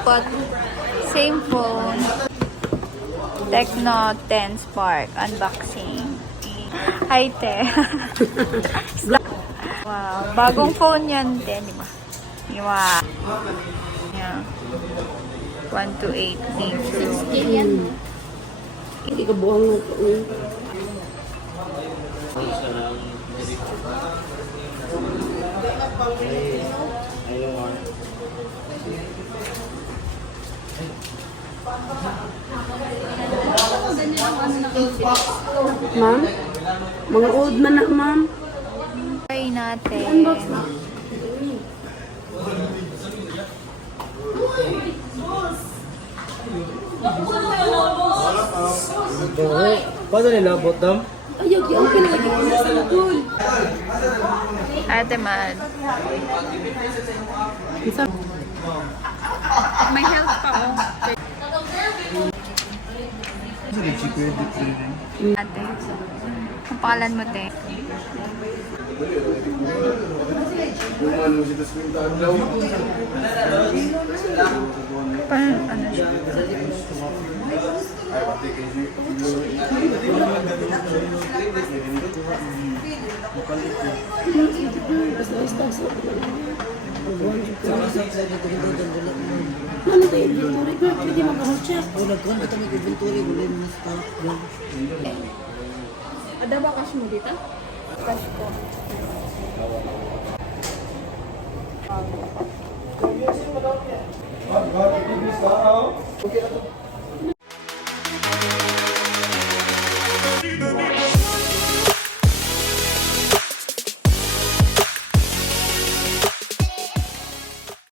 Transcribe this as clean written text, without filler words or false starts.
iPod. Same phone. Tecno 10 Spark. Unboxing. Hi, te. Wow. Bagong phone yan, te. Di ba? Wow. Yeah. 128 gig. 6K yan. Hindi ka buwang ito. Ma'am? Mga old man na, ma'am. Try natin. Unbox na. Paano nilabot dam? Ayaw, yung pinalagay ko na sa lagol. Ate man. May health pa oh. Ate. Ang pangalan mo, te? Parang ano siya? Ano tayo, inventory ba? Pwede mag-check. Ada ba cash mo dito? Cash ko. Okay.